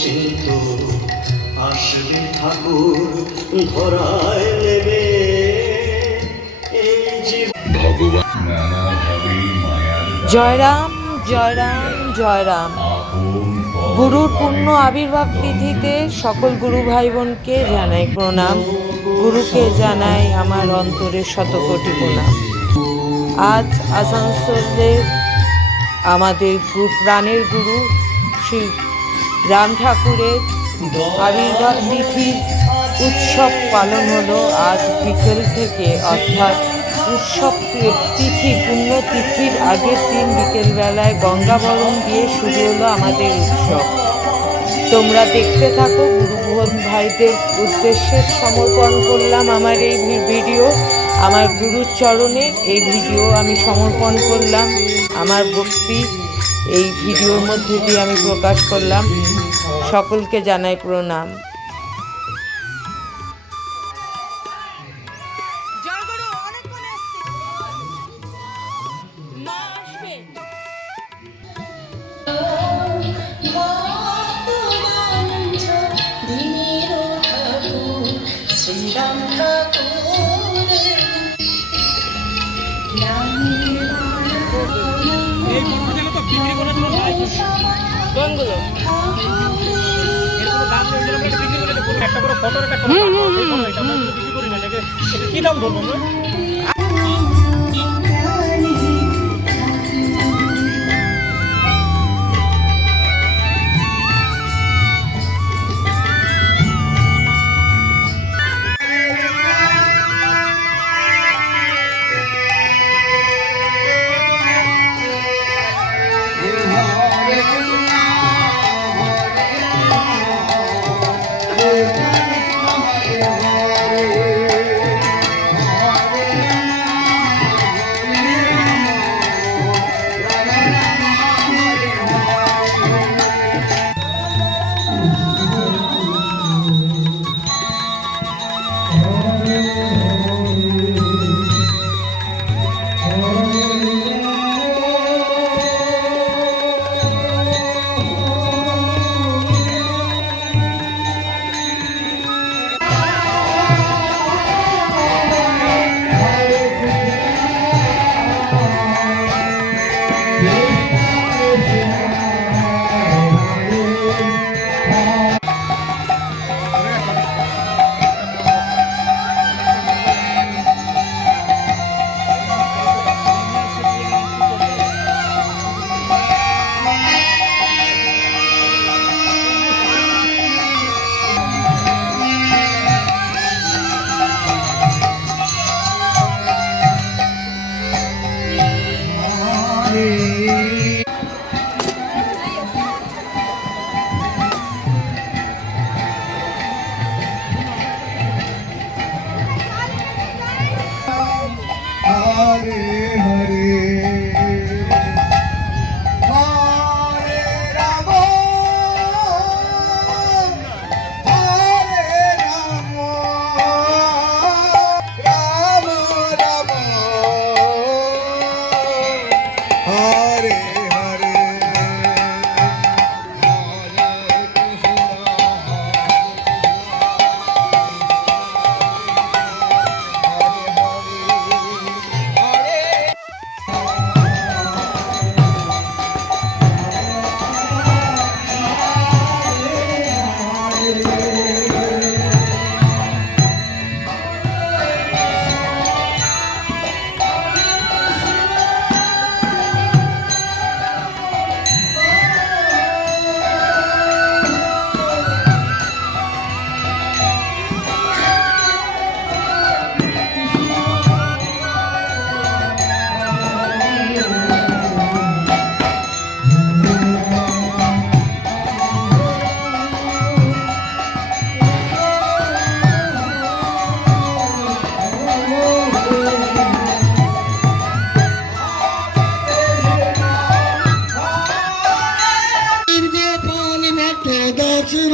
চিন্ত আসবে ঠাকুর ধরায় নেবে এই যে ভগবান জয়রাম জয়রাম জয়রাম। গুরুর পূর্ণ আবির্ভাব তিথিতে সকল গুরু ভাই বোনকে জানাই প্রণাম। গুরুকে জানাই আমার অন্তরের শতকোটি প্রণাম। আজ আসানসোলে আমাদের প্রাণের গুরু শ্রী রাম ঠাকুরের আবির্ভাব তিথির উৎসব পালন হলো আজ বিকেল থেকে, অর্থাৎ উৎসব তিথি পুণ্য তিথির আগের দিন বিকেলবেলায় গঙ্গাবরণ দিয়ে শুরু হলো আমাদের উৎসব। তোমরা দেখতে থাকো গুরুভুবন ভাইদের উদ্দেশ্যে সমর্পণ করলাম আমার এই ভিডিও। আমার গুরুর চরণে এই ভিডিও আমি সমর্পণ করলাম। আমার ভক্তি এই ভিডিওর মধ্যে দিয়ে আমি প্রকাশ করলাম। সকলকে জানাই প্রণাম। এই কোনগুলো। একটা করে ফটো একটা কি দাম ধরবো আমরা? হরে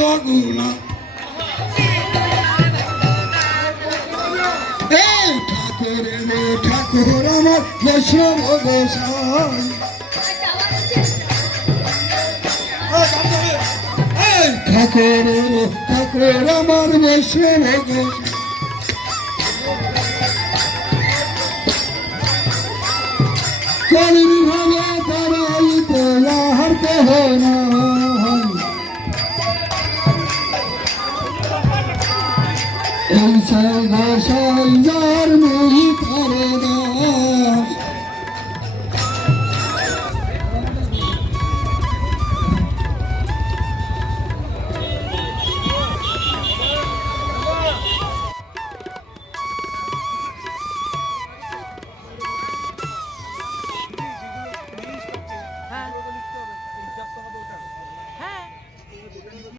রঘুনা এই ঠাকুর রে ঠাকুর আমার বৈষ্ণব গোসাই ঠাকুর ঠাকুর আমার বসে লেগে কালীর ভাবে দাঁড়াইতে আর কেহ নাই সেই গোসাই